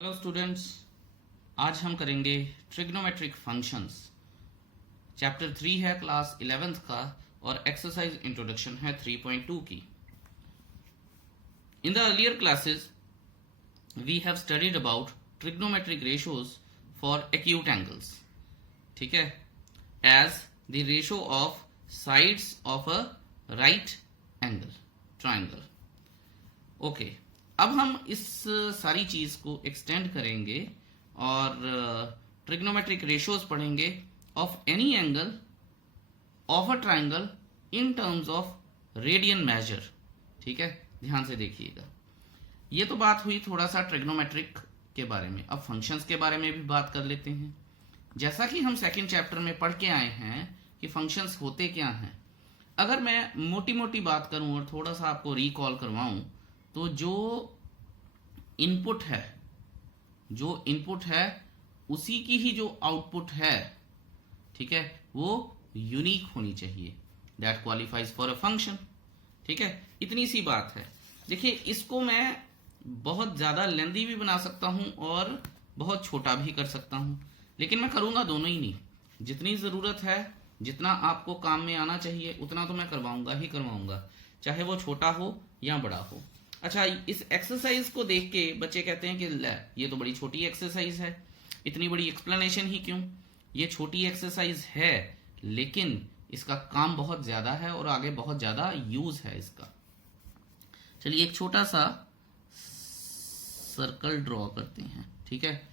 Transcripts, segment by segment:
Hello students, आज हम करेंगे ट्रिग्नोमेट्रिक फंक्शंस। चैप्टर 3 है क्लास 11th का और एक्सरसाइज इंट्रोडक्शन है 3.2 की। In the earlier classes we have studied about trigonometric ratios for acute angles, ठीक है, as the ratio of sides of a right angle triangle. Okay, अब हम इस सारी चीज को एक्सटेंड करेंगे और ट्रिग्नोमेट्रिक रेशियोज पढ़ेंगे of any angle of a triangle in terms of radian measure. ठीक है, ध्यान से देखिएगा। ये तो बात हुई थोड़ा सा ट्रिग्नोमेट्रिक के बारे में। अब फंक्शंस के बारे में भी बात कर लेते हैं। जैसा कि हम सेकंड चैप्टर में पढ़ के आए हैं कि फंक्शंस होते क्या हैं। अगर मैं मोटी मोटी बात करूं और थोड़ा सा आपको रिकॉल करवाऊं तो जो इनपुट है उसी की ही जो आउटपुट है, ठीक है, वो यूनिक होनी चाहिए। That qualifies for a function. ठीक है, इतनी सी बात है। देखिए, इसको मैं बहुत ज्यादा लेंदी भी बना सकता हूं और बहुत छोटा भी कर सकता हूं, लेकिन मैं करूंगा दोनों ही नहीं। जितनी जरूरत है, जितना आपको काम में आना चाहिए, उतना तो मैं करवाऊंगा ही करवाऊंगा, चाहे वो छोटा हो या बड़ा हो। अच्छा, इस एक्सरसाइज को देख के बच्चे कहते हैं कि ले, ये तो बड़ी छोटी एक्सरसाइज है, इतनी बड़ी एक्सप्लेनेशन ही क्यों। ये छोटी एक्सरसाइज है, लेकिन इसका काम बहुत ज्यादा है और आगे बहुत ज्यादा यूज है इसका। चलिए एक छोटा सा सर्कल ड्रॉ करते हैं। ठीक है,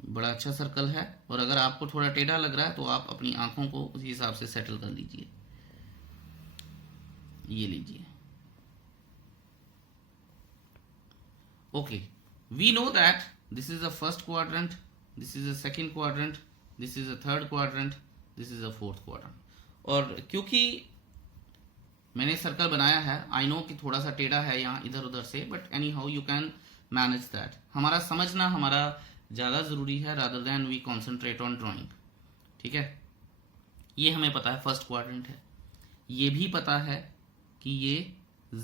बड़ा अच्छा सर्कल है, और अगर आपको थोड़ा टेढ़ा लग रहा है तो आप अपनी आंखों को उसी हिसाब से सेटल कर लीजिए। ये लीजिए। Okay, we know that this is the first quadrant, this is the second quadrant, this is the third quadrant, this is the fourth quadrant. और क्योंकि मैंने सर्कल बनाया है, आई नो कि थोड़ा सा टेढ़ा है यहाँ इधर उधर से, but anyhow you can manage that. हमारा समझना हमारा ज़्यादा ज़रूरी है rather than we concentrate on drawing. ठीक है, ये हमें पता है फर्स्ट क्वाड्रेंट है, ये भी पता है कि ये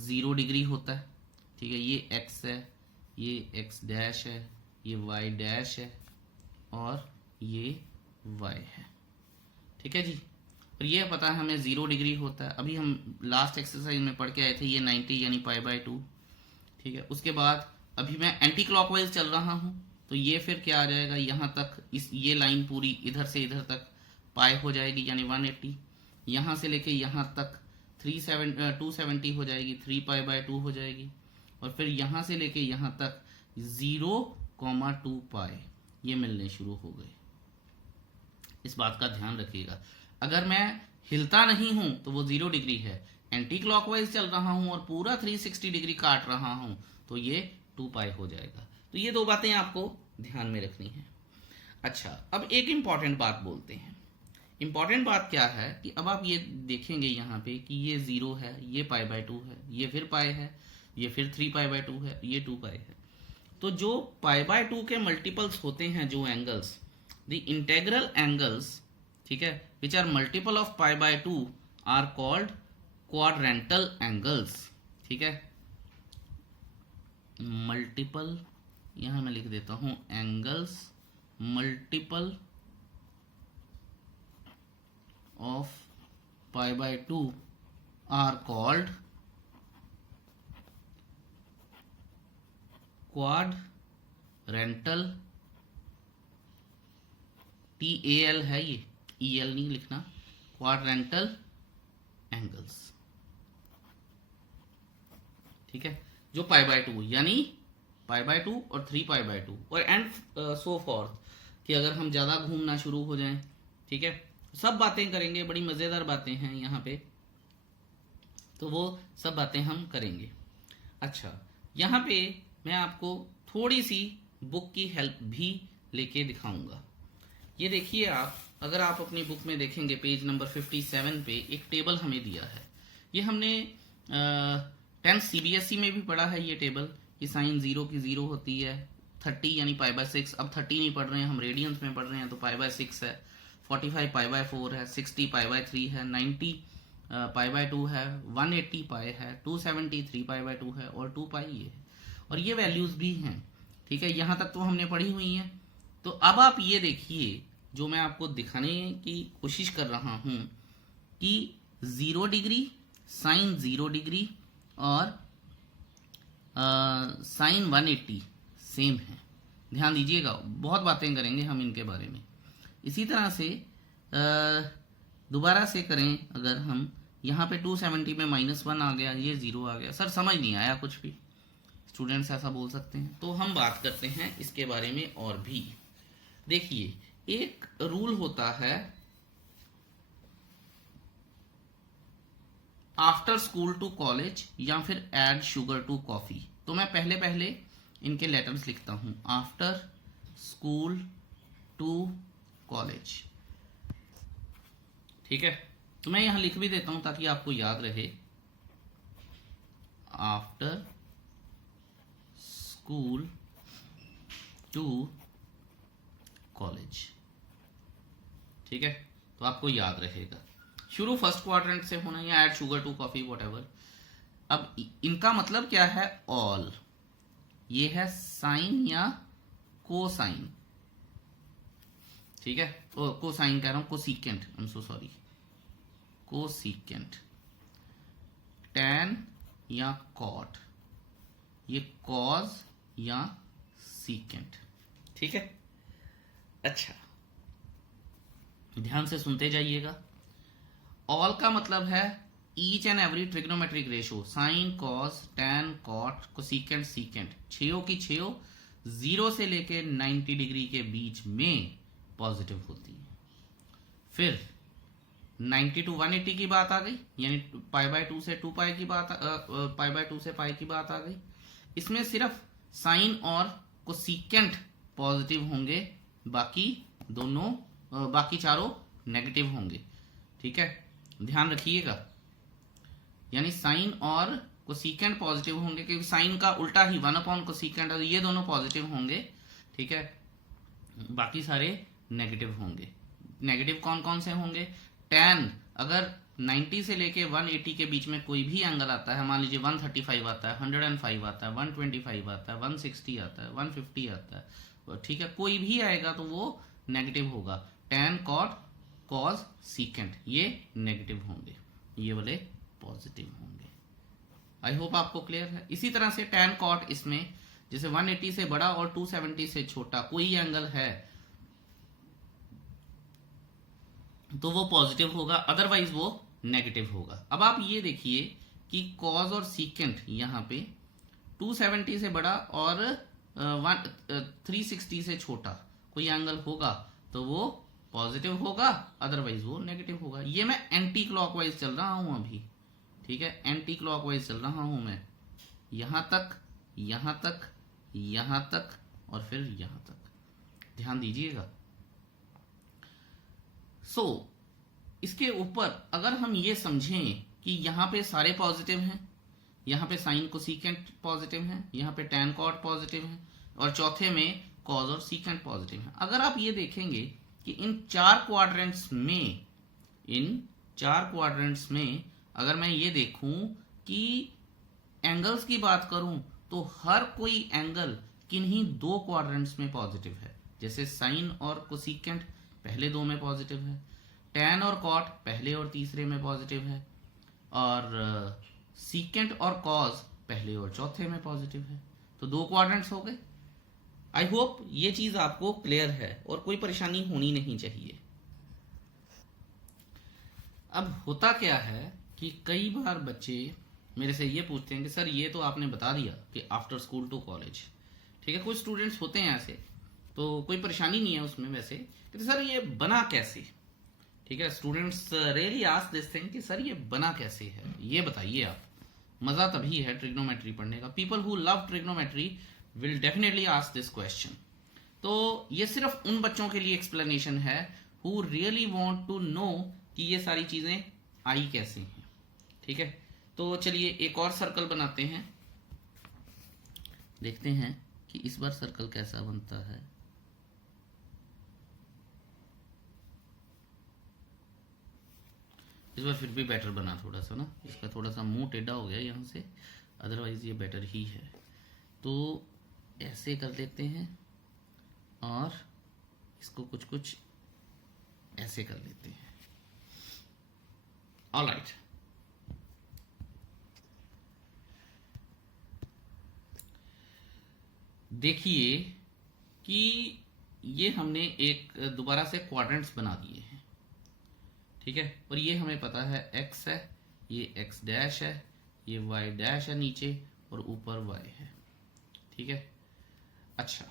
0 डिग्री होता है। ठीक है, ये एक्स है, ये एक्स डैश है, ये वाई डैश है, और ये वाई है। ठीक है जी, और ये पता है हमें 0 डिग्री होता है। अभी हम लास्ट एक्सरसाइज में पढ़ के आए थे, ये 90 यानी π/2। ठीक है, उसके बाद अभी मैं एंटी क्लॉकवाइज चल रहा हूँ, तो ये फिर क्या आ जाएगा, यहाँ तक ये लाइन पूरी इधर से इधर तक पाई हो जाएगी यानी 180। यहाँ से लेके यहाँ तक 270 हो जाएगी, 3π/2 हो जाएगी, और फिर यहां से लेके यहां तक 0,2 पाई ये मिलने शुरू हो गए। इस बात का ध्यान रखिएगा। अगर मैं हिलता नहीं हूं तो वो 0 डिग्री है, एंटी क्लॉकवाइज चल रहा हूं और पूरा 360 डिग्री काट रहा हूं तो ये 2 पाई हो जाएगा। तो ये दो बातें आपको ध्यान में रखनी है। अच्छा, अब एक इंपॉर्टेंट बात बोलते हैं। इंपॉर्टेंट बात क्या है कि अब आप ये देखेंगे यहाँ पे कि ये 0 है, ये π/2 है, ये फिर पाई है, ये फिर 3π/2 है, ये 2 पाई है। तो जो π/2 के मल्टीपल्स होते हैं, जो एंगल्स, द इंटेग्रल एंगल्स, ठीक है, which are multiple of π/2 are called quadrantal angles. ठीक है, मल्टीपल, यहां मैं लिख देता हूं angles multiple of π/2 are called quadrantal, TAL है ये, EL नहीं लिखना, क्वाड्रेंटल एंगल्स। ठीक है, जो π/2 यानी π/2 और 3π/2 और एंड सो फॉर्थ, कि अगर हम ज्यादा घूमना शुरू हो जाएं, ठीक है, सब बातें करेंगे, बड़ी मजेदार बातें हैं यहाँ पे, तो वो सब बातें हम करेंगे। अच्छा, यहाँ पे मैं आपको थोड़ी सी बुक की हेल्प भी लेके दिखाऊंगा। ये देखिए आप, अगर आप अपनी बुक में देखेंगे पेज नंबर 57 पे एक टेबल हमें दिया है। ये हमने 10th CBSE में भी पढ़ा है ये टेबल, कि साइन 0 की 0 होती है, 30 यानी π/6। अब 30 नहीं पढ़ रहे हैं हम, रेडियंस में पढ़ रहे हैं, तो π/6 है, 45 π/4 है, 60 π/3 है, 90 π/2 है, 180 पाई है, 270 3π/2 है, और 2 पाई ये है। और ये वैल्यूज भी हैं। ठीक है, यहां तक तो हमने पढ़ी हुई है। तो अब आप ये देखिए, जो मैं आपको दिखाने की कोशिश कर रहा हूं कि 0 डिग्री, साइन 0 डिग्री और साइन 180 सेम है। ध्यान दीजिएगा, बहुत बातें करेंगे हम इनके बारे में। इसी तरह से दोबारा से करें, अगर हम यहाँ पे 270 में -1 आ गया, ये 0 आ गया, सर समझ नहीं आया कुछ भी, स्टूडेंट्स ऐसा बोल सकते हैं। तो हम बात करते हैं इसके बारे में और भी। देखिए, एक रूल होता है आफ्टर स्कूल टू कॉलेज या फिर ऐड शुगर टू कॉफी। तो मैं पहले पहले इनके लेटर्स लिखता हूं, आफ्टर स्कूल टू कॉलेज। ठीक है, तो मैं यहां लिख भी देता हूं ताकि आपको याद रहे, आफ्टर स्कूल टू कॉलेज। ठीक है, तो आपको याद रहेगा, शुरू फर्स्ट क्वाड्रेंट से होना या add sugar to coffee whatever. अब इनका मतलब क्या है, ऑल, ये है साइन या कोसाइन। ठीक है, कोसाइन कह रहा हूं, cosecant, I am so sorry, cosecant. Tan या कॉट, ये कॉज या सीकेंट। ठीक है, अच्छा ध्यान से सुनते जाइएगा। ऑल का मतलब है each and every trigonometric ratio, sine, cos, tan, cot, cosecant, secant, छो की छो 0 से लेके 90 डिग्री के बीच में पॉजिटिव होती है। फिर 90 टू 180 की बात आ गई, यानी π/2 से 2π की बात, π/2 से π की बात आ गई। इसमें सिर्फ साइन और कोसिकेंट पॉजिटिव होंगे, बाकी दोनों बाकी चारों नेगेटिव होंगे। ठीक है, ध्यान रखिएगा, यानी साइन और कोसिकेंट पॉजिटिव होंगे, क्योंकि साइन का उल्टा ही 1/कोसिकेंट, और ये दोनों पॉजिटिव होंगे। ठीक है, बाकी सारे नेगेटिव होंगे। नेगेटिव कौन कौन से होंगे, टैन, अगर 90 से लेके 180 के बीच में कोई भी एंगल आता है, मान लीजिए 135 आता है, 105 आता है, 125 आता है, 160 आता है, 150 आता है, ठीक है, कोई भी आएगा तो वो नेगेटिव होगा। टैन, कॉट, कॉज, सीकेंट, ये नेगेटिव होंगे, ये वाले पॉजिटिव होंगे। आई होप आपको क्लियर है। इसी तरह से टैन, कॉट, इसमें जैसे 180 से बड़ा और 270 से छोटा कोई एंगल है तो वो पॉजिटिव होगा, अदरवाइज वो नेगेटिव होगा। अब आप ये देखिए कि कॉज और सीकेंट यहाँ पे 270 से बड़ा और 360 से छोटा कोई एंगल होगा तो वो पॉजिटिव होगा, अदरवाइज वो नेगेटिव होगा। ये मैं एंटी क्लॉकवाइज चल रहा हूं अभी। ठीक है, एंटी क्लॉकवाइज चल रहा हूं मैं, यहां तक, यहां तक, यहां तक और फिर यहां तक। ध्यान दीजिएगा। इसके ऊपर अगर हम ये समझें कि यहाँ पे सारे पॉजिटिव हैं, यहाँ पे साइन कोसिकेंट पॉजिटिव हैं, यहाँ पे टैन कॉट पॉजिटिव हैं, और चौथे में कॉज और सीकेंट पॉजिटिव हैं। अगर आप ये देखेंगे कि इन चार क्वाड्रेंट्स में अगर मैं ये देखूं कि एंगल्स की बात करूं तो हर कोई एंगल किन्हीं दो क्वाड्रेंट्स में पॉजिटिव है। जैसे साइन और कोसिकेंट पहले दो में पॉजिटिव है, टैन और कॉट पहले और तीसरे में पॉजिटिव है, और सीकेंट और कॉज पहले और चौथे में पॉजिटिव है। तो दो क्वाड्रेंट्स हो गए। आई होप ये चीज आपको क्लियर है और कोई परेशानी होनी नहीं चाहिए। अब होता क्या है कि कई बार बच्चे मेरे से ये पूछते हैं कि सर ये तो आपने बता दिया कि आफ्टर स्कूल टू कॉलेज, ठीक है, कुछ स्टूडेंट्स होते हैं ऐसे, तो कोई परेशानी नहीं है उसमें वैसे, कि सर ये बना कैसे। ठीक है, students really ask this thing कि सर ये बना कैसे है, ये बताइए आप। मजा तभी है ट्रिग्नोमेट्री पढ़ने का। People who love trigonometry will definitely ask this question. तो ये सिर्फ उन बच्चों के लिए एक्सप्लेनेशन है who really want to know कि ये सारी चीजें आई कैसे हैं। ठीक है, तो चलिए एक और सर्कल बनाते हैं, देखते हैं कि इस बार सर्कल कैसा बनता है। इस बार फिर भी बेटर बना थोड़ा सा ना, इसका थोड़ा सा मुंह टेढ़ा हो गया यहाँ से, अदरवाइज ये बेटर ही है। तो ऐसे कर देते हैं और इसको कुछ कुछ ऐसे कर लेते हैं। ऑलराइट, देखिए कि ये हमने एक दोबारा से क्वाड्रेंट्स बना दिए हैं, ठीक है। और ये हमें पता है x है, ये x डैश है, ये y डैश है नीचे और ऊपर y है, ठीक है। अच्छा,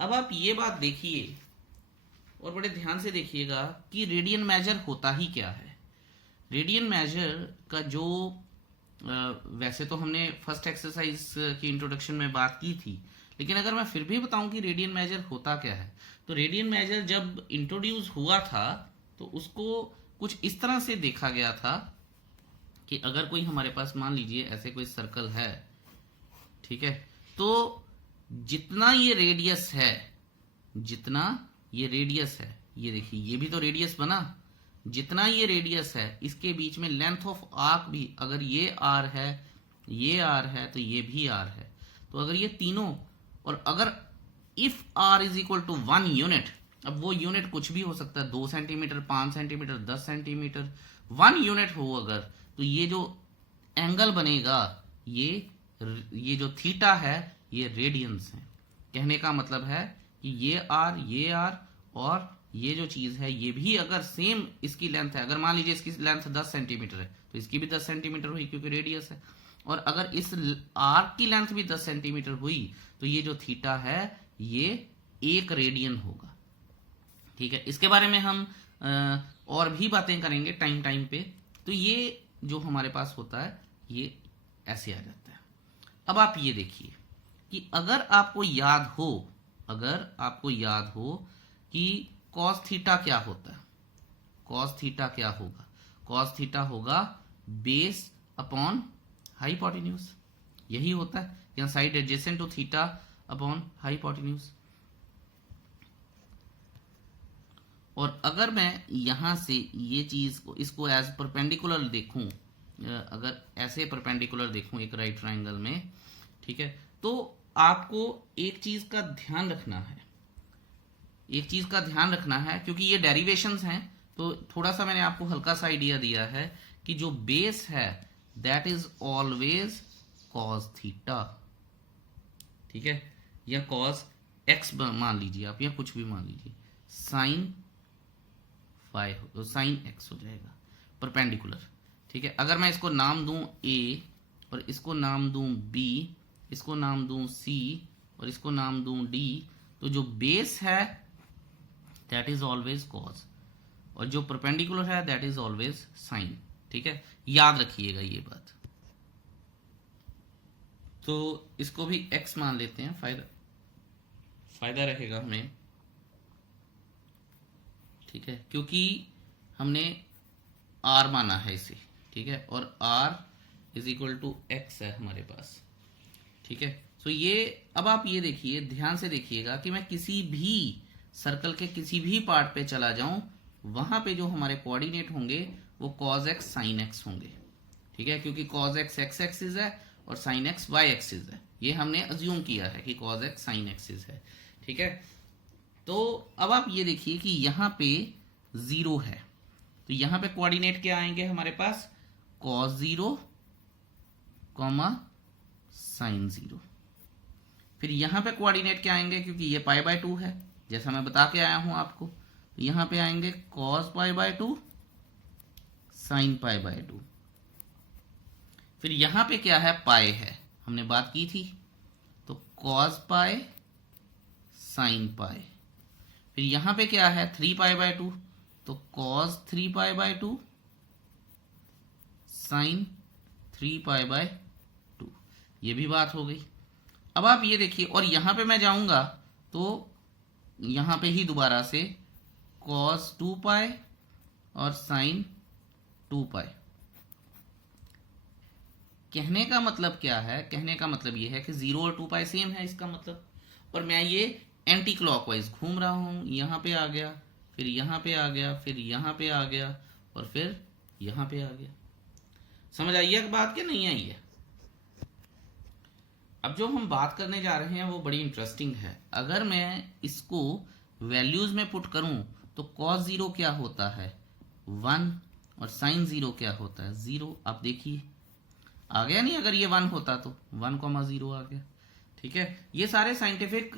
अब आप ये बात देखिए और बड़े ध्यान से देखिएगा कि रेडियन मेजर होता ही क्या है। रेडियन मेजर का जो वैसे तो हमने फर्स्ट एक्सरसाइज की इंट्रोडक्शन में बात की थी, लेकिन अगर मैं फिर भी बताऊं कि रेडियन मेजर होता क्या है, तो रेडियन मेजर जब इंट्रोड्यूस हुआ था तो उसको कुछ इस तरह से देखा गया था कि अगर कोई हमारे पास मान लीजिए ऐसे कोई सर्कल है, ठीक है, तो जितना ये रेडियस है, जितना ये रेडियस है, ये देखिए ये भी तो रेडियस बना, जितना ये रेडियस है इसके बीच में लेंथ ऑफ आर्क भी, अगर ये आर है, ये आर है, तो ये भी आर है। तो अगर ये तीनों, और अगर if r is equal to 1 unit, अब वो यूनिट कुछ भी हो सकता है, 2 सेंटीमीटर, 5 सेंटीमीटर, 10 सेंटीमीटर, 1 यूनिट हो अगर, तो ये जो एंगल बनेगा, ये जो थीटा है, ये रेडियंस है। कहने का मतलब है कि ये आर और ये जो चीज है ये भी अगर सेम इसकी लेंथ है, अगर मान लीजिए इसकी लेंथ 10 सेंटीमीटर है तो इसकी भी 10 सेंटीमीटर हुई क्योंकि रेडियस है, और अगर इस आर्क की लेंथ भी 10 सेंटीमीटर हुई तो ये जो थीटा है ये 1 रेडियन होगा, ठीक है। इसके बारे में हम और भी बातें करेंगे टाइम पे। तो ये जो हमारे पास होता है ये ऐसे आ जाता है। अब आप ये देखिए कि अगर आपको याद हो कि कॉस थीटा क्या होता है, कॉस थीटा क्या होगा, कॉस थीटा होगा बेस अपॉन हाइपोटेन्यूज, यही होता है, या side adjacent to theta upon hypotenuse. और अगर मैं यहां से ये चीज को, इसको एज परपेंडिकुलर देखूं, अगर ऐसे परपेंडिकुलर देखूं एक राइट ट्रायंगल में, ठीक है, तो आपको एक चीज का ध्यान रखना है, क्योंकि ये डेरिवेशंस हैं, तो थोड़ा सा मैंने आपको हल्का सा आइडिया दिया है कि जो बेस है that is always cos theta, ठीक है, या कॉस एक्स मान लीजिए आप, या कुछ भी मान लीजिए, साइन एक्स हो जाएगा परपेंडिकुलर, ठीक है। अगर मैं इसको नाम दूं ए और इसको नाम दूं बी, इसको नाम दूं सी और इसको नाम दूं डी, तो जो बेस है दैट इज ऑलवेज कॉस और जो परपेंडिकुलर है दैट इज ऑलवेज साइन, ठीक है, याद रखिएगा ये बात। तो इसको भी x मान लेते हैं, फायदा रहेगा हमें, ठीक है, क्योंकि हमने r माना है इसे, ठीक है, और r is equal to x है हमारे पास, ठीक है। सो ये, अब आप ये देखिए, ध्यान से देखिएगा कि मैं किसी भी सर्कल के किसी भी पार्ट पे चला जाऊं, वहां पे जो हमारे कोऑर्डिनेट होंगे वो cos x sin x होंगे, ठीक है, क्योंकि cos x x एक्सिस है और sin x y एक्सिस है, ये हमने अज्यूम किया है कि cos x sin एक्सिस है, ठीक है। तो अब आप ये देखिए कि यहाँ पे 0 है, तो यहाँ पे कोऑर्डिनेट क्या आएंगे हमारे पास, cos 0, sin 0। फिर यहाँ पे कोऑर्डिनेट क्या आएंगे, क्योंकि ये π/2 है, जैसा मैं बता के आया हूं आपको, तो यहाँ पे आएंगे cos π/2, sin π/2। फिर यहाँ पे क्या है, पाई है, हमने बात की थी, तो cos पाई sin पाई। फिर यहाँ पे क्या है, 3π/2, तो cos 3π/2 sin 3π/2, ये भी बात हो गई। अब आप ये देखिए, और यहां पे मैं जाऊंगा तो यहां पे ही दोबारा से cos 2π और sin 2π। कहने का मतलब क्या है, कहने का मतलब ये है कि 0 और 2π सेम है इसका मतलब, और मैं ये एंटी क्लॉकवाइज घूम रहा हूं, यहां पे आ गया, फिर यहां पे आ गया, फिर यहां पे आ गया, और फिर यहां पे आ गया। समझ आई है बात कि नहीं आई है? अब जो हम बात करने जा रहे हैं वो बड़ी इंटरेस्टिंग है। अगर मैं इसको वैल्यूज में पुट करूं तो cos 0 क्या होता है 1 और sin 0 क्या होता है 0। आप देखिए आ गया नहीं, अगर ये 1 होता तो 1,0 आ गया। ठीक है, ये सारे साइंटिफिक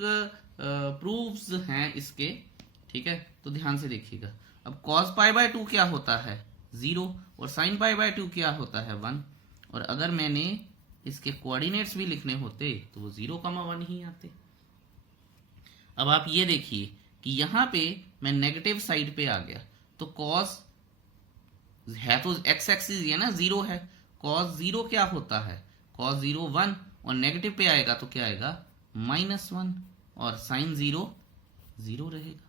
प्रूफ्स हैं इसके। ठीक है, तो ध्यान से देखिएगा। अब cos π/2 क्या होता है 0 और sin π/2 क्या होता है 1। और अगर मैंने इसके कोऑर्डिनेट्स भी लिखने होते तो वो 0,1 ही आते। अब आप ये देखिए कि यहां पे मैं नेगेटिव साइड पे आ गया तो cos है तो x एक्सिस ये ना 0 है, cos 0 क्या होता है cos 0 1 और नेगेटिव पे आएगा तो क्या आएगा -1 और sin 0 0 रहेगा।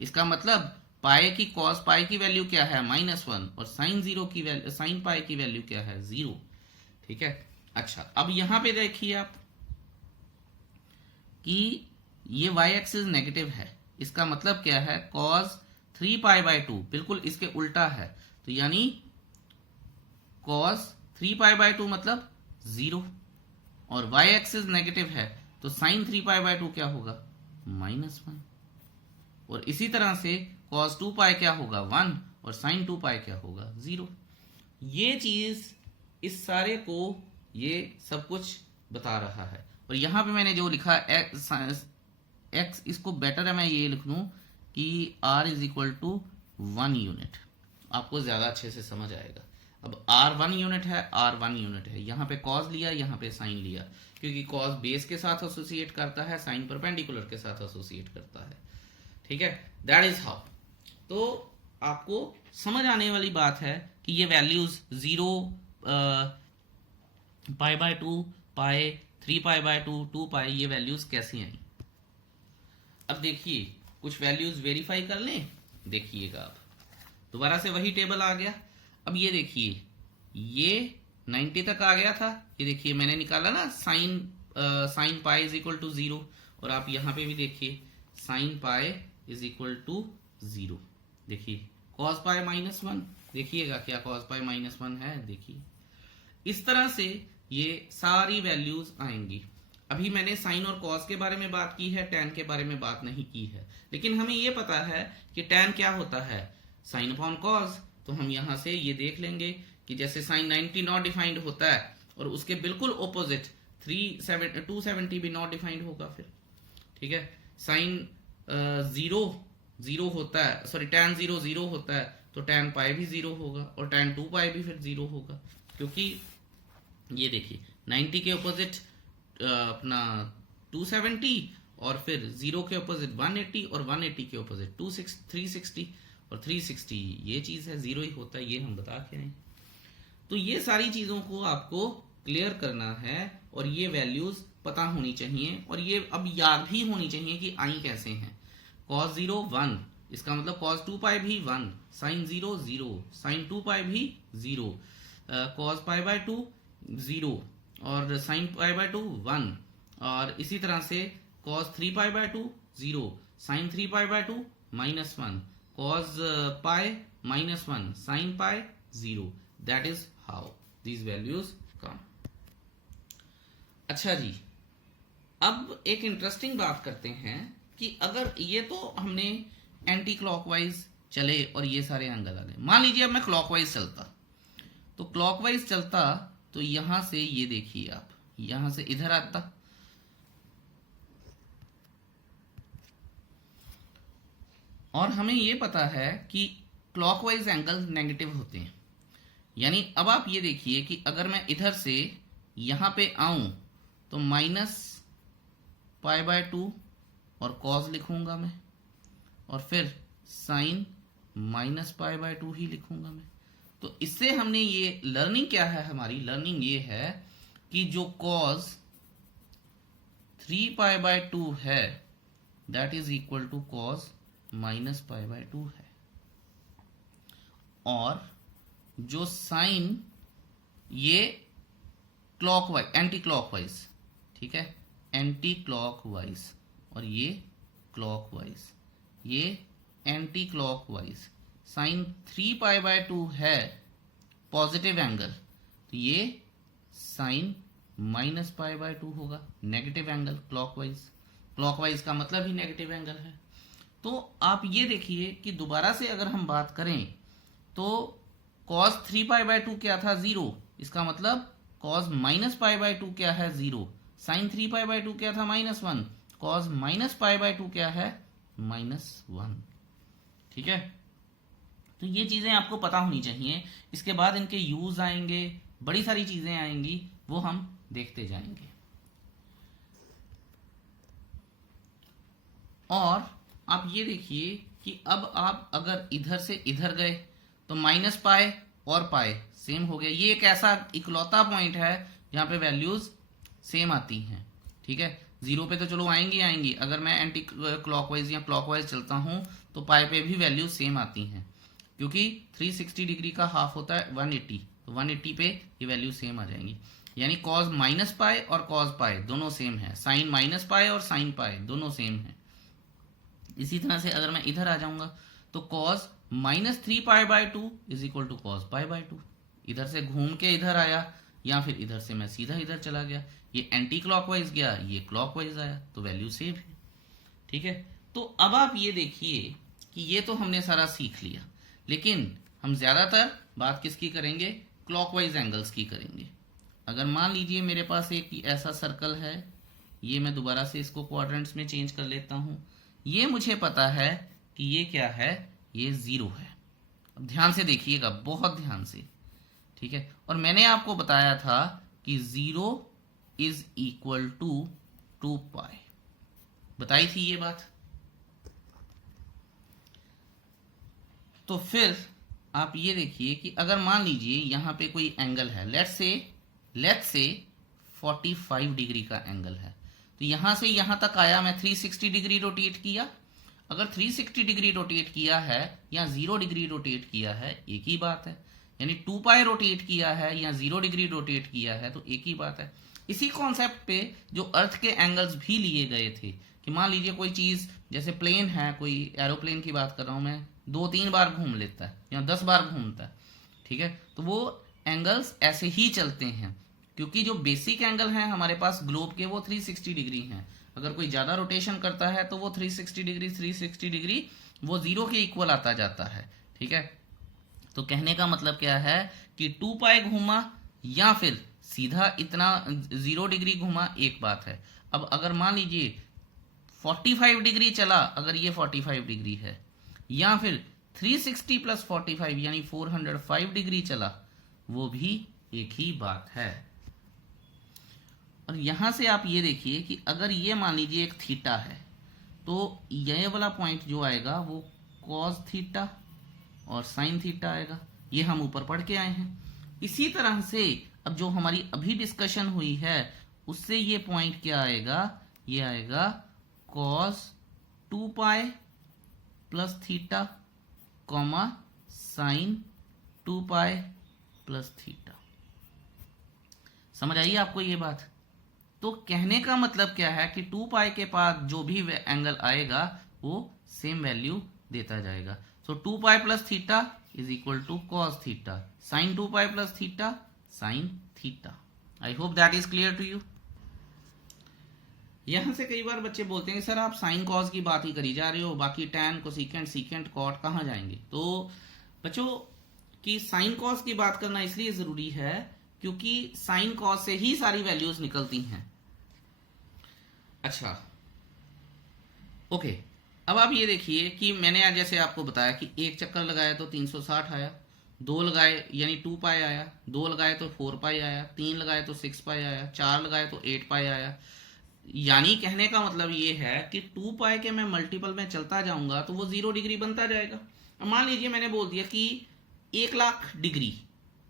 इसका मतलब पाए की cos पाई की वैल्यू क्या है -1 और sin 0 की वैल्यू sin पाई की वैल्यू क्या है 0। ठीक है, अच्छा अब यहां पे देखिए आप कि ये y एक्सिस नेगेटिव है, इसका मतलब क्या है cos 3π/2 बिल्कुल इसके उल्टा है। तो यानी cos 3π/2 मतलब 0 और y एक्सिस नेगेटिव है तो sin 3π/2 क्या होगा -1 और इसी तरह से cos 2π क्या होगा 1 और sin 2π क्या होगा 0। ये चीज इस सारे को ये सब कुछ बता रहा है। और यहां पे मैंने जो लिखा x इसको बेटर है मैं ये लिख लूं कि r is equal to 1 unit, आपको ज्यादा अच्छे से समझ आएगा। अब r 1 यूनिट है, r 1 यूनिट है, यहाँ पे cos लिया, यहाँ पे sin लिया, क्योंकि cos बेस के साथ एसोसिएट करता है, sin परपेंडिकुलर के साथ एसोसिएट करता है। ठीक है, दैट इज हाउ। तो आपको समझ आने वाली बात है कि ये वैल्यूज 0 π/2 पाई 3π/2 2π ये वैल्यूज कैसी आई। अब देखिए कुछ वैल्यूज वेरीफाई कर लें, देखिएगा आप दोबारा से वही टेबल आ गया। अब ये देखिए ये 90 तक आ गया था, ये देखिए मैंने निकाला ना sin pi is equal to 0 और आप यहां पे भी देखिए sin pi is equal to 0। देखिए cos पाई -1 देखिएगा क्या cos पाई -1 है, देखिए इस तरह से ये सारी वैल्यूज आएंगी। अभी मैंने साइन और कॉस के बारे में बात की है, टैन के बारे में बात नहीं की है, लेकिन हमें ये पता है कि टैन क्या होता है साइन अपॉन कॉस। तो हम यहां से ये देख लेंगे कि जैसे साइन 90 नॉट डिफाइंड होता है और उसके बिल्कुल ऑपोजिट 270 भी नॉट डिफाइंड होगा फिर। ठीक है, साइन 0 होता है, सॉरी टैन 0 होता है तो टैन पाई भी 0 होगा और टैन 2 पाई भी फिर 0 होगा, क्योंकि ये देखिए 90 के ऑपोजिट अपना 270 और फिर 0 के ऑपोजिट 180 और 180 के ऑपोजिट 360 और 360 ये चीज है 0 ही होता है, ये हम बता के आए। तो ये सारी चीजों को आपको क्लियर करना है और ये वैल्यूज पता होनी चाहिए और ये अब याद भी होनी चाहिए कि आई कैसे हैं। cos 0 1 इसका मतलब cos 2π भी 1, sin 0 0, sin 2π भी 0, cos π/2 0 और sin π/2 1 और इसी तरह से cos 3π/2 0, sin 3π/2 -1, cos pi -1, sin pi 0। That is how these values come। अच्छा जी, अब एक इंटरेस्टिंग बात करते हैं कि अगर ये तो हमने एंटी क्लॉकवाइज चले और ये सारे एंगल आ गए, मान लीजिए अब मैं क्लॉकवाइज चलता, तो क्लॉकवाइज चलता तो यहां से ये देखिए आप यहां से इधर आता और हमें ये पता है कि क्लॉकवाइज एंगल नेगेटिव होते हैं। यानी अब आप ये देखिए कि अगर मैं इधर से यहां पे आऊं तो -π/2 और कॉस लिखूंगा मैं और फिर साइन -π/2 ही लिखूंगा मैं। तो इससे हमने ये लर्निंग क्या है, हमारी लर्निंग ये है कि जो cos 3π/2 है that is equal to cos -π/2 है और जो साइन ये क्लॉकवाइज एंटी क्लॉकवाइज, ठीक है एंटी क्लॉकवाइज और ये क्लॉकवाइज, ये एंटी क्लॉकवाइज साइन 3π/2 है पॉजिटिव एंगल तो ये साइन माइनस पाई बाय 2 होगा, नेगेटिव एंगल क्लॉकवाइज। क्लॉकवाइज का मतलब ही नेगेटिव एंगल है। तो आप ये देखिए कि दोबारा से अगर हम बात करें तो cos 3 पाई बाय 2 क्या था, 0। इसका मतलब cos माइनस पाई बाय 2 क्या है, 0। साइन 3 पाई बाय 2 क्या था, -1। cos माइनस पाई बाय 2 क्या है, -1। ठीक है, तो ये चीजें आपको पता होनी चाहिए। इसके बाद इनके यूज आएंगे, बड़ी सारी चीजें आएंगी, वो हम देखते जाएंगे। और आप ये देखिए कि अब आप अगर इधर से इधर गए तो माइनस पाए और पाए सेम हो गया। ये एक ऐसा इकलौता पॉइंट है जहां पे वैल्यूज सेम आती हैं। ठीक है, 0 पे तो चलो आएंगी आएंगी, अगर मैं एंटी क्लॉकवाइज या क्लॉकवाइज चलता हूं तो पाए पे भी वैल्यूज सेम आती हैं, क्योंकि 360 डिग्री का हाफ होता है 180, तो 180 पे ये वैल्यू सेम आ जाएंगी। यानी कॉस माइनस पाए और कॉस पाए दोनों सेम है, साइन माइनस पाए और साइन पाए दोनों सेम है। इसी तरह से अगर मैं इधर आ जाऊंगा तो cos -3 pi by 2 is equal to cos pi by 2। इधर से घूम के इधर आया या फिर इधर से मैं सीधा इधर चला गया, ये एंटी क्लॉकवाइज गया, ये क्लॉकवाइज आया, तो वैल्यू सेम है। ठीक है, तो अब आप ये देखिए कि ये तो हमने सारा सीख लिया, लेकिन हम ज्यादातर बात किसकी करेंगे, क्लॉकवाइज एंगल्स की करेंगे। अगर मान लीजिए मेरे पास एक ऐसा सर्कल है, ये मैं दोबारा से इसको क्वाड्रेंट्स में चेंज कर लेता हूं। ये मुझे पता है कि ये क्या है, ये 0 है। अब ध्यान से देखिएगा, बहुत ध्यान से। ठीक है, और मैंने आपको बताया था कि 0 इज इक्वल टू 2 पाई, बताई थी ये बात। तो फिर आप ये देखिए कि अगर मान लीजिए यहां पे कोई एंगल है, लेट्स से 45 डिग्री का एंगल है, तो यहां से यहां तक आया, मैं 360 डिग्री रोटेट किया। अगर 360 डिग्री रोटेट किया है या 0 डिग्री रोटेट किया है, एक ही बात है। यानी 2 पाई रोटेट किया है या 0 डिग्री रोटेट किया है, तो एक ही बात है। इसी कॉन्सेप्ट पे जो अर्थ के एंगल्स भी लिए गए थे कि मान लीजिए कोई चीज, जैसे प्लेन है, कोई एरोप्लेन की बात कर रहा हूं मैं, 2-3 बार घूम लेता है या 10 बार घूमता है। ठीक है, तो वो एंगल्स ऐसे ही चलते हैं, क्योंकि जो बेसिक एंगल है हमारे पास ग्लोब के वो 360 डिग्री हैं। अगर कोई ज्यादा रोटेशन करता है तो वो 360 डिग्री वो 0 के इक्वल आता जाता है। ठीक है, तो कहने का मतलब क्या है कि 2 पाई घूमा या फिर सीधा इतना 0 डिग्री घूमा, एक बात है। अब अगर मान लीजिए 45 डिग्री चला, अगर ये 45 डिग्री है, या फिर 360 प्लस 45 यानी 405 डिग्री चला, वो भी एक ही बात है। और यहां से आप ये देखिए कि अगर ये मान लीजिए एक थीटा है, तो ये वाला पॉइंट जो आएगा वो कॉस थीटा और साइन थीटा आएगा। ये हम ऊपर पढ़ के आए हैं। इसी तरह से अब जो हमारी अभी डिस्कशन हुई है उससे ये पॉइंट क्या आएगा, ये आएगा cos 2 pi plus theta comma sign 2 pi plus theta. समझ आइए आपको ये बात। तो कहने का मतलब क्या है कि 2 पाई के पास जो भी एंगल आएगा वो सेम वैल्यू देता जाएगा। So 2 pi plus theta is equal to cos theta, sine 2 pi plus theta sine theta. I hope that is clear to you. यहां से कई बार बच्चे बोलते हैं सर आप साइन कॉस की बात ही करी जा रहे हो, बाकी टैन कोसेकेंट सीकेंट कॉट कहां जाएंगे। तो बच्चों की साइन कॉस की बात करना इसलिए जरूरी है क्योंकि साइन कॉस से ही सारी वैल्यूज निकलती हैं। अच्छा ओके, अब आप ये देखिए कि मैंने आज जैसे आपको बताया कि एक चक्कर लगाया तो 360 आया, 2 लगाए यानी 2 पाई आया, 2 लगाए तो 4 पाई आया, 3 लगाए तो 6 पाई आया, 4 लगाए तो 8 पाई आया। यानी कहने का मतलब ये है कि 2 पाई के मैं मल्टीपल में चलता जाऊंगा तो वो 0 डिग्री बनता जाएगा। अब मान लीजिए मैंने बोल दिया कि 1,00,000 डिग्री,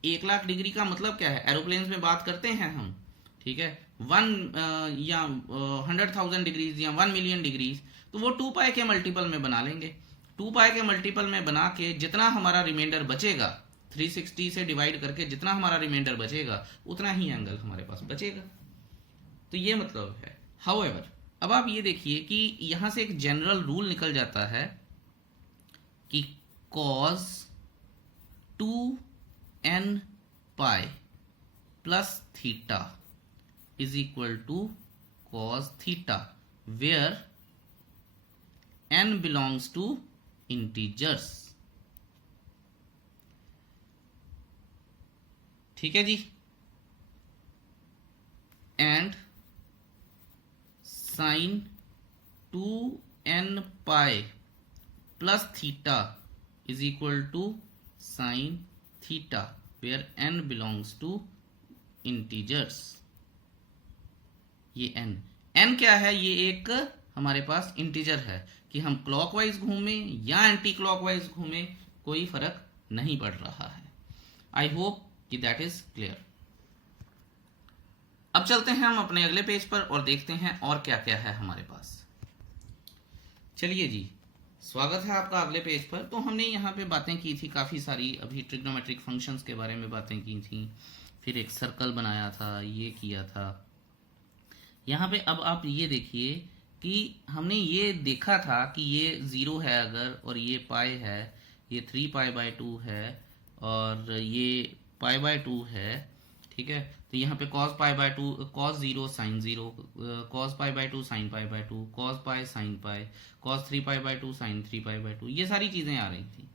1,00,000 डिग्री का मतलब क्या है, एरोप्लेन में बात करते हैं हम। ठीक है, 1 या 100,000 डिग्रीज या 1 मिलियन डिग्रीज, तो वो 2 पाई के मल्टीपल में बना लेंगे। 2 पाई के मल्टीपल में बना के जितना हमारा रिमाइंडर बचेगा, 360 से डिवाइड करके जितना हमारा रिमाइंडर बचेगा उतना ही एंगल हमारे पास बचेगा। तो ये मतलब है। हाउएवर अब आप ये देखिए कि यहां से एक जनरल रूल निकल जाता है कि cos 2n pi plus theta is equal to cos theta where n belongs to integers. ठीक है जी। And sine 2n pi plus theta is equal to sine theta where n belongs to integers. ये n क्या है? ये एक हमारे पास integer है कि हम क्लॉकवाइज घूमे या एंटी क्लॉकवाइज घूमे कोई फर्क नहीं पड़ रहा है। आई होप कि दैट इज क्लियर। अब चलते हैं हम अपने अगले पेज पर और देखते हैं और क्या क्या है हमारे पास। चलिए जी, स्वागत है आपका अगले पेज पर। तो हमने यहाँ पे बातें की थी काफ़ी सारी, अभी ट्रिग्नोमेट्रिक फंक्शंस के बारे में बातें की थी, फिर एक सर्कल बनाया था, ये किया था। यहाँ पे अब आप ये देखिए कि हमने ये देखा था कि ये 0 है अगर, और ये पाई है, ये 3π/2 है, और ये π/2 है। ठीक है, तो यहाँ पे cos π/2, cos 0 sin 0, cos π/2 sin π/2, cos π sin π, cos 3π/2 sin 3π/2, ये सारी चीज़ें आ रही थी।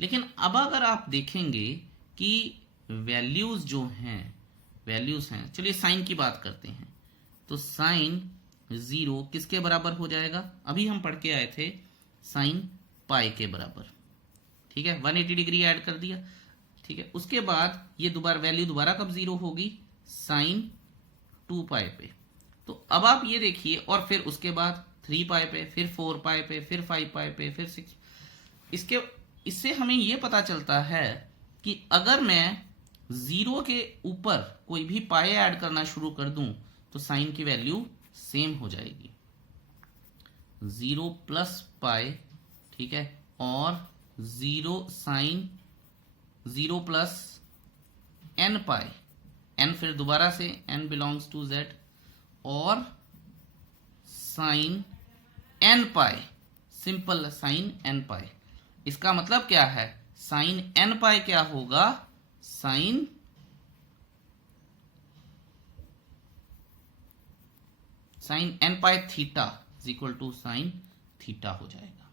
लेकिन अब अगर आप देखेंगे कि वैल्यूज़ जो हैं, वैल्यूज़ हैं, चलिए साइन की बात करते हैं। तो साइन 0 किसके बराबर हो जाएगा? अभी हम पढ़ के आए थे साइन पाई के बराबर। ठीक है, 180 डिग्री ऐड कर दिया। ठीक है, उसके बाद ये दोबारा वैल्यू दोबारा कब 0 होगी? साइन 2π पे। तो अब आप ये देखिए, और फिर उसके बाद 3π पे, फिर 4π पे, फिर 5π पे, फिर 6। इससे हमें ये पता चलता है कि अगर मैं 0 के ऊपर कोई भी पाई ऐड करना शुरू कर दूं तो साइन की वैल्यू सेम हो जाएगी, 0 प्लस पाई। ठीक है, और 0 sine 0 plus n pi, n फिर दोबारा से n बिलोंग्स टू z, और sine n pi, simple sine n pi. इसका मतलब क्या है? साइन n पाई क्या होगा? Sine n pi theta is equal to sine theta हो जाएगा।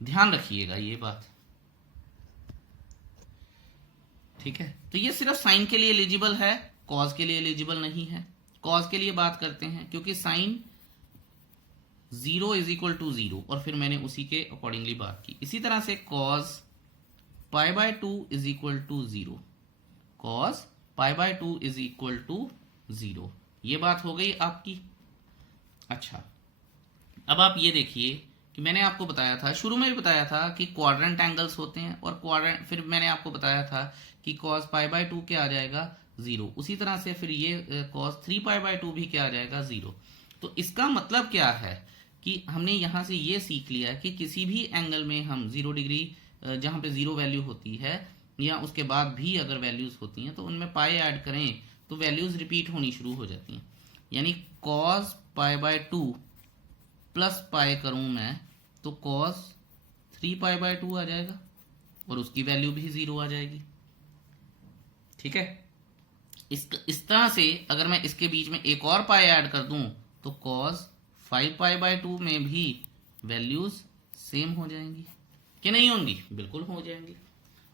ध्यान रखिएगा ये बात। ठीक है, तो ये सिर्फ साइन के लिए एलिजिबल है, कॉज के लिए एलिजिबल नहीं है। कॉज के लिए बात करते हैं क्योंकि साइन 0 इज इक्वल टू 0, और फिर मैंने उसी के अकॉर्डिंगली बात की। इसी तरह से cos π/2 is equal to 0, cos π/2 is equal to 0। ये बात हो गई आपकी। अच्छा, अब आप ये देखिए कि मैंने आपको बताया था, शुरू में भी बताया था कि क्वाड्रेंट एंगल्स होते हैं, और क्वाड्रेंट, फिर मैंने आपको बताया था कि cos π/2 क्या आ जाएगा? 0। उसी तरह से फिर ये cos 3π/2 भी क्या आ जाएगा? 0। तो इसका मतलब क्या है कि हमने यहाँ से ये सीख लिया कि किसी भी एंगल में हम 0 डिग्री, जहाँ पे 0 वैल्यू होती है या उसके बाद भी अगर वैल्यूज होती हैं तो उनमें पाई ऐड करें तो वैल्यूज रिपीट होनी शुरू हो जाती हैं। यानी cos π/2 प्लस पाई करूं मैं तो cos 3π/2 आ जाएगा, और उसकी वैल्यू भी 0 आ जाएगी। ठीक है, इस तरह से अगर मैं इसके बीच में एक और पाई ऐड कर दूं तो cos 5π/2 में भी वैल्यूज सेम हो जाएंगी कि नहीं होंगी? बिल्कुल हो जाएंगी।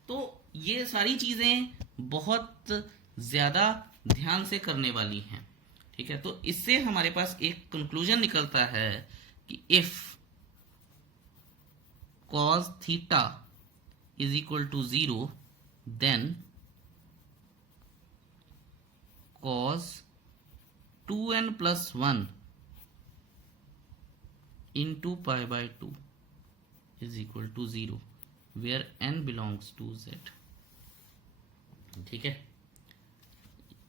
तो ये सारी चीजें बहुत ज्यादा ध्यान से करने वाली हैं। ठीक है, तो इससे हमारे पास एक कंक्लूजन निकलता है कि if cos theta is equal to 0 then cos 2n plus 1 into π/2 is equal to 0 where n belongs to z। ठीक है,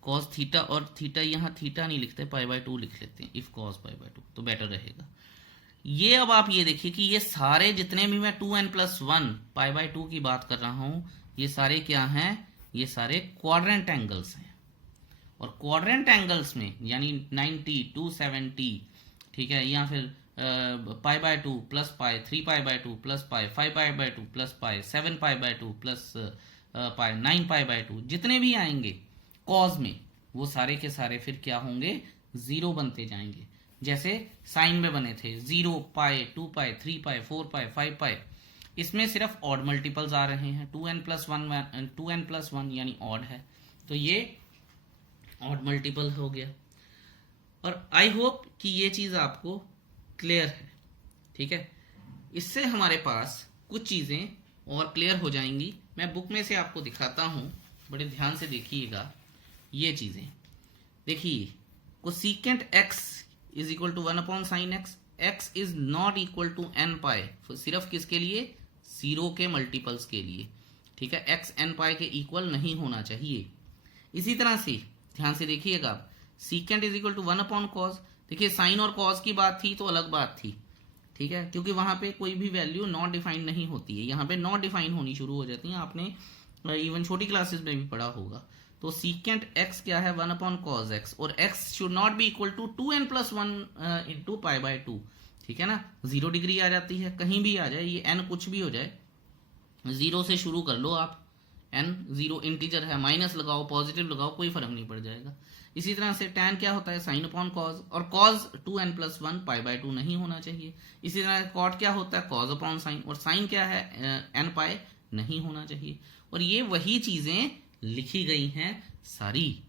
cos थीटा, और थीटा यहाँ थीटा नहीं लिखते, π/2 लिख लेते हैं, if cos π/2 तो बेटर रहेगा। ये अब आप ये देखिए कि ये सारे जितने भी मैं 2n plus 1 π/2 की बात कर रहा हूं, ये सारे क्या हैं? ये सारे क्वाड्रेंट एंगल्स हैं। और क्वाड्रेंट एंगल्स में यानी 90, 270, ठीक है, या फिर π/2 plus pi, 3π/2 plus pi, 5π/2 plus pi, 7π/2 plus pi, 9π/2, जितने भी आएंगे कॉज में, वो सारे के सारे फिर क्या होंगे, 0 बनते जाएंगे। जैसे साइन में बने थे 0, पाई, 2 पाई, 3 पाई, 4 पाई, 5 पाई, इसमें सिर्फ ऑड मल्टीपल्स आ रहे हैं। 2n+1 यानी ऑड है, तो ये ऑड मल्टीपल हो गया। और आई होप कि ये चीज आपको क्लियर है, ठीक है। इससे हमारे पास कुछ चीजें और क्लियर हो जाएंगी। मैं बुक में से आपको दिखाता हूं, बड़े ध्यान से देखिएगा। ये चीजें देखिए, cosecant x is equal to 1/sin x, x is not equal to n pi, सिर्फ किसके लिए, 0 के मल्टीपल्स के लिए, ठीक है। x n पाई के इक्वल नहीं होना चाहिए। इसी तरह से ध्यान से देखिएगा, secant is equal to 1/cos। देखिए साइन और कॉस की बात थी तो अलग बात थी, ठीक है, क्योंकि वहां पे कोई भी वैल्यू नॉट डिफाइंड नहीं होती है, यहाँ पे नॉट डिफाइंड होनी शुरू हो जाती है। आपने इवन छोटी क्लासेस में भी पढ़ा होगा। तो सीकेंट x क्या है, 1/cos x, और x should not be equal to 2n+1 into pi by 2, ठीक है ना। 0 डिग्री आ जाती है, कहीं भी आ जाए, ये n कुछ भी हो जाए, 0 से शुरू कर लो आप, n 0 इंटीजर है, माइनस लगाओ, पॉजिटिव लगाओ, कोई फर्क नहीं पड़ जाएगा। इसी तरह से tan क्या होता है, साइन अपॉन कॉज, और cos 2n+1 पाई बाय 2 नहीं होना चाहिए। इसी तरह cot क्या होता है, cos अपॉन साइन, और साइन क्या है, n पाई नहीं होना चाहिए। और ये वही चीजें लिखी गई हैं सारी।